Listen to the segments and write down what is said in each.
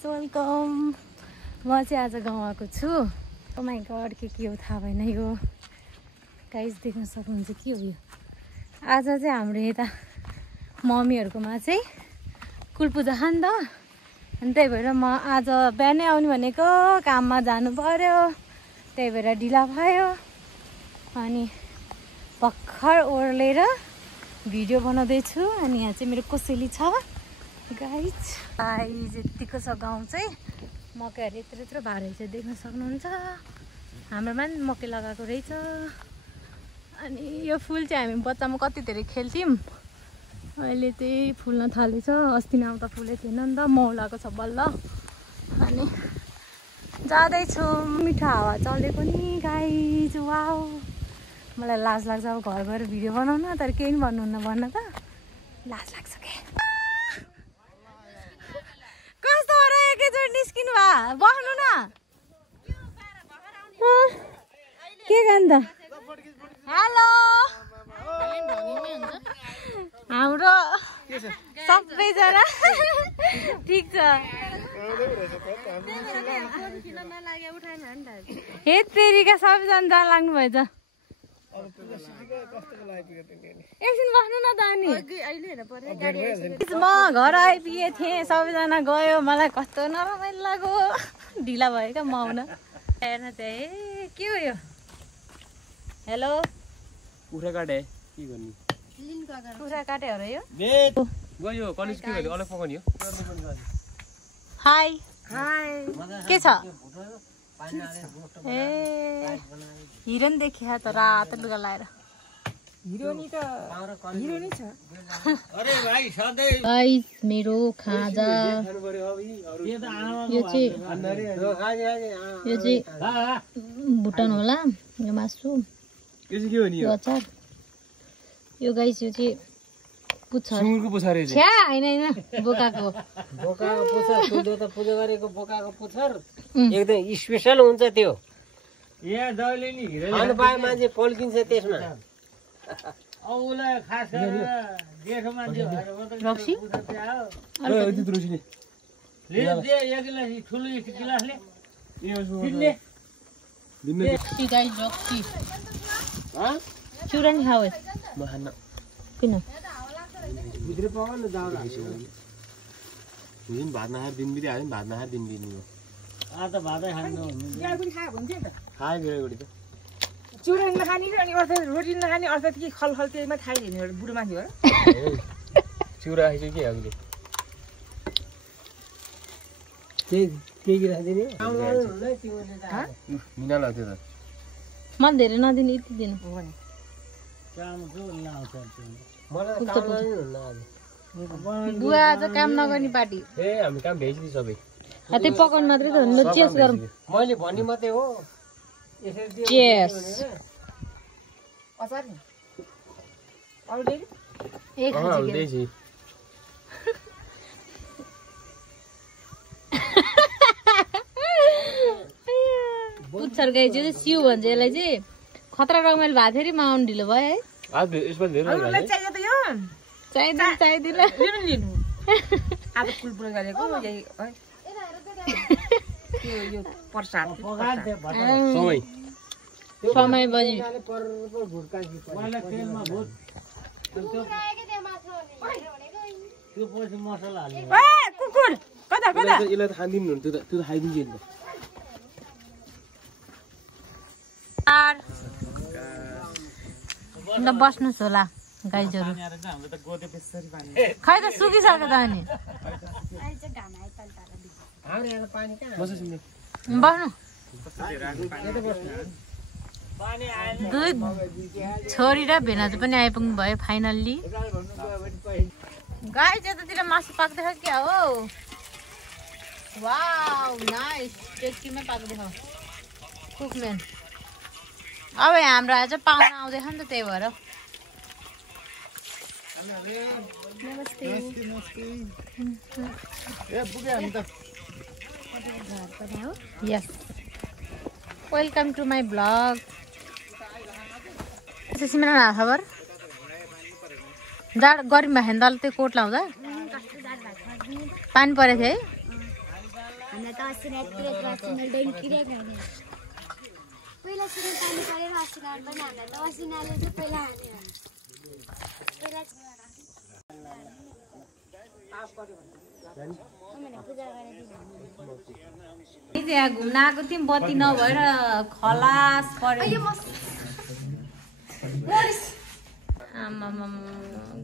Guys welcome. म चाहिँ आज गाउँ आएको छु। ओ माई गड के हो थाहा भएन। यो गाइज देख्न सक्नुहुन्छ के हो यो। आज चाहिँ हाम्रो यता मम्मीहरूकोमा चाहिँ कुलपूजा छ नि त, अनि त्यही भएर म आज बिहानै आउने भनेको, काममा जानु पर्यो, त्यही भएर ढिला भयो। अनि भर्खर ओर्लेर भिडियो बनाउँदैछु। अनि यहाँ चाहिँ मेरो कोसेली छ गाइज। यतिको छ गाउँ चाहिँ। मकैहरू यत्रो यत्रो भएर चाहिँ देख्न सक्नुहुन्छ। हाम्रोमा पनि मकै लगाएको रहेछ। अनि यो फुल चाहिँ हामी बच्चामा कति धेरै खेल्थ्यौँ, अहिले चाहिँ फुल्न थालेछ। अस्ति नै आउँदा फुलै थिएन नि त, मौलाको छ बल्ल। अनि जाँदैछु, मिठो हावा चलेको नि गाइज। वाउ, मलाई लाज लाग्छ अब घर गएर भिडियो बनाउन, तर केही पनि भन्नुहुन्न भन्न त लाज लाग्छ क्या। कस्तो हो र एकैचोटि निस्किनु भा, बस्नु न। के गर्नु त? हेलो, हाम्रो सबैजना ठिक छ। हे तेरिका सबैजना जान लाग्नु भएछ। एकछिन बस्नु न त। अनि म घर आइपुगेको थिएँ, सबैजना गयो, मलाई कस्तो नरमाइलो लाग्यो। ढिला भयो क्या म आउन। हेर्न चाहिँ के हो यो। हेलो, कुखुरा काटे के गर्ने? कुखुरा काट्यो र यो गयो कलेज के गर्यो? अलग पकाउने हो। हाई के छ? ए हिरोइन देखिया त रातो लुगा लाएर। हिरोनी छ। अरे भाइ सधैँ गाइस मेरो खाजा यो चाहिँ भुटान होला। यो मासु, यो चाहिँ के हो नि? यो अचार, यो गाइस यो चाहिँ पुच्छर। सुँगुरको पुच्छर है। छ्या हैन हैन, बोकाको पुच्छर। सुन्दो त पूजा गरेको बोकाको पुच्छर एकदम स्पेशल हुन्छ त्यो। यहाँ जहिले नि खानु पाए मान्छे पल्किन्छ त्यसमा। औलाई खास गरेर जेठो मान्छे भएर रक्सी ले दे एक गिलास ठुलो गिलासले दिनले रक्सी गाइस रक्सी। चुरा नि खाऊ म खान्न। किन? भित्र पाउ न दाउरा। दिन भात नखाएर दिन बिति हाल्यो, भात नखाएर दिन बिति हो। आज भातै खानु या पनि खायो भने चाहिँ त खाए गएकोडी त चुरा नखाने र अनि अर्थात् रोटी नखाने अर्थात् के खलखल त्यहीमा खाइदिने एउटा बुढो मान्छे हो र। चिउरा खाइसक्यो के हामीले। के गिलास दिने? मिनाल हो त्यो त। मलाई धेरै नदिनु, यति दिनु। मलाई काम गर्नु हुन्न आज। बुवा आज काम नगर्ने पार्टी। ए हामी काम भ्याइसक्यो सबै। त्यो पकाउनु मात्रै त हो। ल चेस गरौँ। मैले भन्ने मात्रै हो। यसरी चेस अचार नि अरू डेली एक खाजी देशी पुच्छर गाई चाहिँ सिउ भन्छ यसलाई चाहिँ। खतरा रमाइलो भएको थियो अरे, म आउनु ढिलो भयो है। आज यसमा धेरै अरूलाई चाहियो त यो चाहिँदैन चाहिँदैन। लिनु लिनु आज कुलपुरा गरेको यही है। यो प्रसाद समय बजी कुकुर कता कता यसलाई त खाँदिनु त्यो त खाइदिन्छ नि त। बस्नुहोस् होला गाइजहरू। खै त सुकिसक्यो त। अनि बस्नु। दुई छोरी र भेनाजु पनि आइपुग्नु भयो फाइनल्ली। गाई यतातिर मासु पाक्दैछ क्या हो। वाउ नाइस, टेस्टीमै पाक्दैछ कुकम्यान। अब हाम्रो आज पाहुना आउँदैछ नि त, त्यही भएर। Yes, welcome to my blog. Simara खबर जाड गर्मी भयो भने त त्यो कोट लाउँदा पानी परेको थियो है। हामीलाई त असिना तुरन्त असिना डन्किरहेको होइन पहिला सुरु पानी परेर असिना पनि हामीलाई त असिनाले चाहिँ पहिला हाल्यो पहिला पूजा गरेर यहाँ घुम्न आएको थियौँ बत्ती नभएर खलास पर्यो आमामा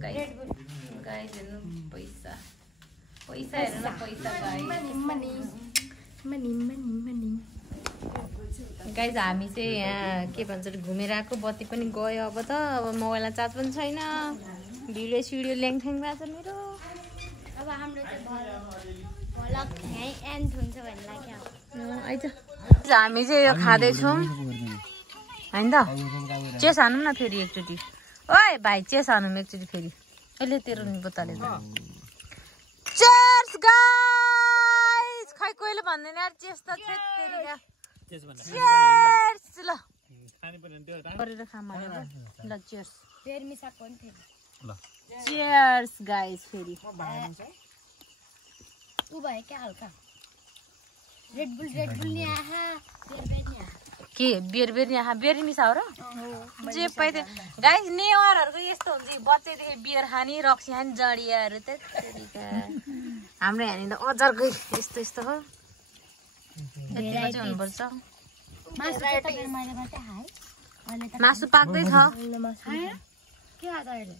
गाइस हेर्नु पैसा पैसा हेर्नु न पैसा गाइस हामी चाहिँ यहाँ के भन्छ घुमेर आएको बत्ती पनि गयो अब त अब मोबाइलमा चार्ज पनि छैन भिडियो सिडियो ल्याङथ्याङ भएको छ मेरो अब हाम्रो चाहिँ भलक यहीँ एन्ड हुन्छ भन्ने लाग्यो आइज हामी चाहिँ यो खाँदैछौँ होइन त चेस हानौँ न फेरि एकचोटि ओए भाइ चेस हानौँ एकचोटि फेरि अहिले तेरो नि बोतलले चेस गाइस खै कोहीले भन्दैन यार चेस त तेरिका चेस ल गरेर खाम ल चेस फेरि मिसाको नि थियो चेयर्स गाइस फेरि ऊ भयो क्या हल्का रेड बुल नि आहा के बेर नि आहा बेर मिसा हो र जे पाइदियो गाइस नेवारहरूको यस्तो हुन्छ बच्चैदेखि बियर खाने रक्सी खाने जडियाहरू त हाम्रो यहाँनिर त अजरकै यस्तो यस्तो हो यतिको चाहिँ हुनुपर्छ मासु पाक्दैछ के खाँदा अहिले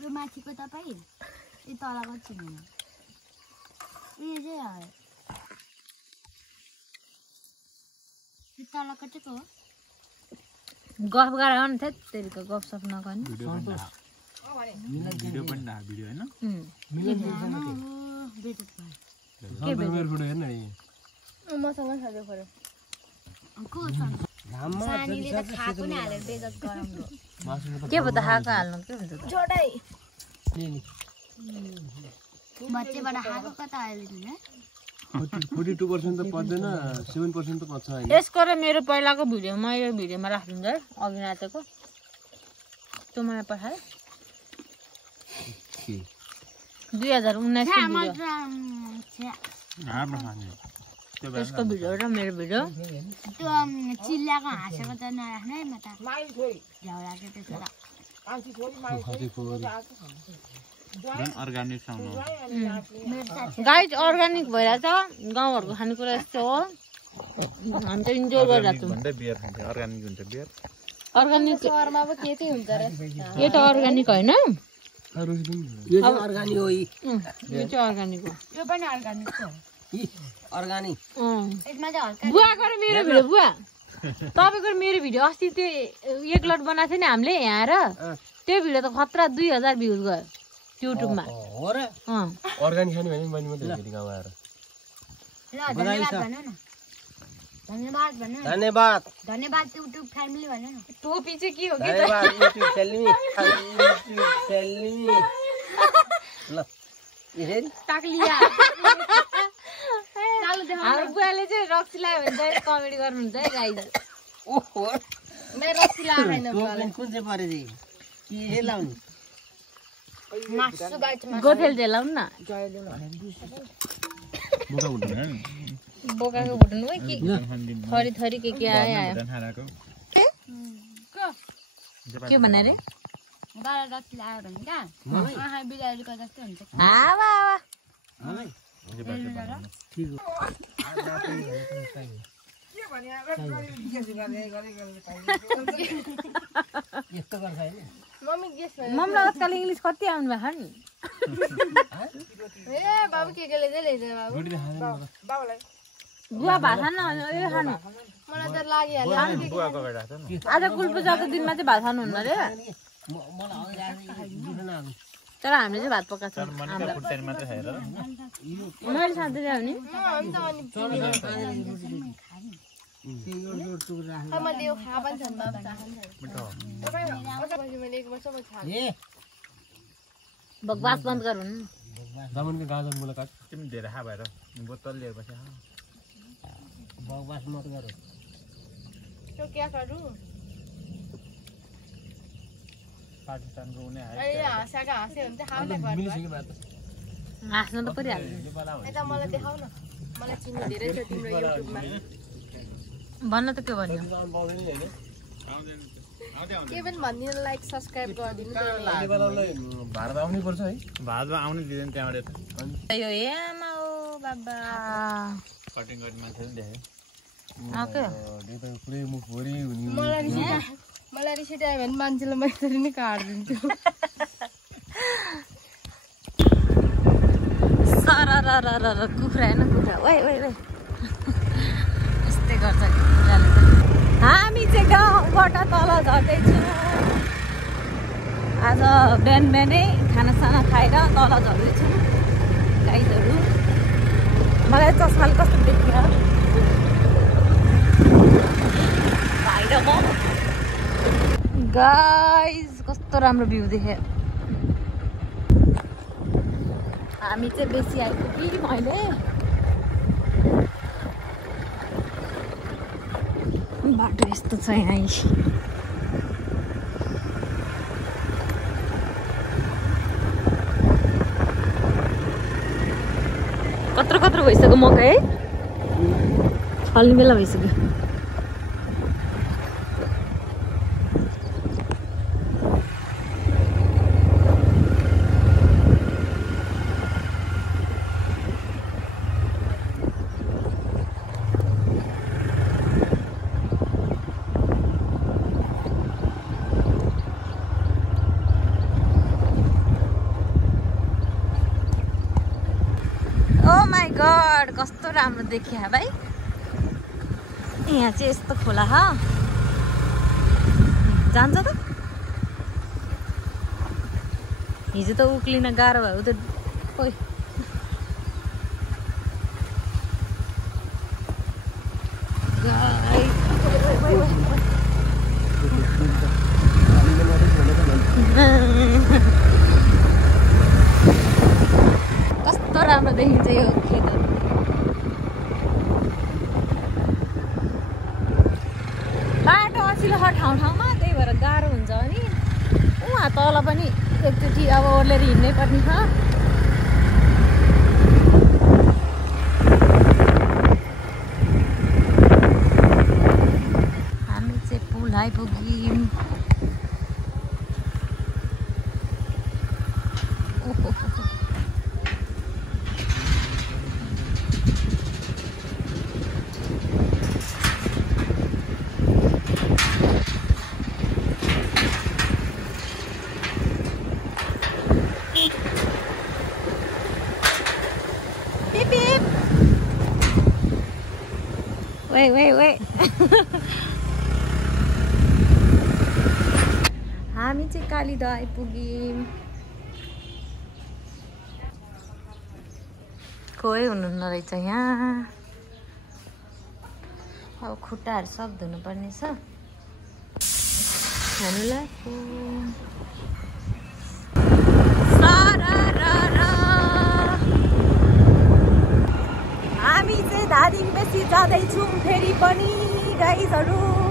यो माथिको तपाईँ यो तलको चिन्दैन यो चाहिँ यो तलको चाहिँ को हो गफ गरेर नि थियो तेरिको गफसफ नगर्ने भिडियो पनि ना भिडियो हैन के मेरो फोटो हेर्न नि मसँग खाँदै पऱ्यो को सानीले त खाएको नै हालेर बेजत गराउनु के भयो त खाएको हाल्नु के हुन्छ त जोडै बच्चेबाट खाएको कता अहिले नि 42% त पर्दैन 7% त पर्छ हैन यसको र मेरो पहिलाको भिडियोमा यो भिडियोमा राख्दिन्छ है अघि रातेको त्यो मलाई पठाए 2019 को भिडियो त्यसको भिडियो र मेरो भिडियो त्यो चिल्लाको हाँसेको त नराख्नु है म त झ्याउला के त्यसो अर्गानिक साउन्ड गाइस अर्गानिक भइरहेछ गाउँहरूको खानेकुरा यस्तो हो हामी त इन्जोय गरिरहेको छौँ भन्दै बियर खान्छ अर्गानिक हुन्छ बियर अर्गानिक घरमा पो के चाहिँ हुन्छ र यो त अर्गानिक होइन यो चाहिँ अर्गानिक हो यो चाहिँ अर्गानिक हो यो पनि अर्गानिक हो अर्गानिक यसमा चाहिँ हल्का बुवाको र मेरो भिडियो बुवा तपाईँको र मेरो भिडियो अस्ति त्यो एक लट बनाएको थियो नि हामीले यहाँ र त्यो भिडियो त खतरा 2000 भ्युज गयो युट्युबमा हो र अर्गानिक खाने भने मैले मात्रै फेरि गाउँ आएर ल धन्यवाद भन्नु न धन्यवाद भन्नु न धन्यवाद धन्यवाद युट्युब फ्यामिली भन्नु न टोपी चाहिँ के हो के धन्यवाद युट्युब फ्यामिली ल यसरी टाक्लिया हाम्रो बुवाले चाहिँ रक्सी लगायो भने चाहिँ कमेडी गर्नुहुन्छ है गाइज ओहो मेरो रक्सी लगाएको छैन बुवाले कुन चाहिँ परे दे के लाउनु मासु गाइस गोथेल चाहिँ लाउनु न बोका उठ्दैन बोकाको भुट्नु है कि थरी थरी के आयो खानाको के भन्ने रे गाडा रक्सी लगायो भने क्या आहा बिरारीको जस्तो हुन्छ हावा मलाई यस्तो गर्छ हैन मम्मीलाई आजकल इङ्ग्लिस कति आउनु भएको नि ए बाबु के ले दे बाबु बाबुलाई बुवा भाषा न यो खानु मलाई त लागिहाल्यो बुवाको बेटा छ नि आज कुलपूजाको दिनमा चाहिँ भात खानुहुन्न रे तर हामीले चाहिँ भात पकाएको छौँ मनीका फुटसाइड मात्रै खाएर मैले साथै जाऊ नि मैले यो खा पनि छन् बाबु मैले एक वर्ष बकवास बन्द गरौँ जामुनको गाजर मुलाकात तिमी धेरै खा भएर बोतल लिएपछि बकवास मत गरौ त्यो क्या गरौँ पाकिस्तानको उनी हाँस्यो भने चाहिँ खाऊ न मिलिसक्यो बात हाँस्न त परिहाल्यो यता मलाई देखाउ न मलाई चिन्नु धेरै छ तिम्रो युट्युबमा भन्न त के भन्यो के पनि भनिदिनु लाइक सब्स्क्राइब गरिदिनु भारत आउनै पर्छ है भारतमा आउनै दिँदैन त्यहाँबाट यो आमा ओ बाबा कटिङ गर्ने मान्छे पनि देखेँ ओके मलाई रिसिट आयो भने मान्छेलाई म यसरी नै काटिदिन्छु सररररर कुखुरा होइन कुखुरा ओइ ओइ ओइ यस्तै गर्छ कुखुराले त हामी चाहिँ गाउँबाट तल झर्दैछौँ आज बिहान बिहानै खानासाना खाएर तल झर्दैछौँ गाइजहरू मलाई चस्माले कस्तो देखियो भाइ र म गाइज कस्तो राम्रो भ्यू देखेँ हामी चाहिँ बेसी आइपुग्यौँ अहिले बाटो यस्तो छ यहाँ कत्रो कत्रो भइसक्यो मकै है फल्ने बेला भइसक्यो गड कस्तो राम्रो देखियो भाइ यहाँ चाहिँ यस्तो खोला ह जान्छ त हिजो त उक्लिन गाह्रो भयो त ओइ कस्तो राम्रो देखिन्छ यो खेतहरू बाटो असिलो छ ठाउँ ठाउँमा त्यही भएर गाह्रो हुन्छ अनि उहाँ तल पनि एकचोटि अब ओर्लेर हिँड्नै पर्ने छ हामी चाहिँ पुल आइपुग्यौँ Wait. हामी चाहिँ कालीद आइपुग्यौँ कोही हुनुहुन्न रहेछ यहाँ अब खुट्टाहरू सब धुनुपर्ने छ हामीलाई हामी चाहिँ धादिङ बेसी जाँदैछौँ फेरि पनि गाइजहरू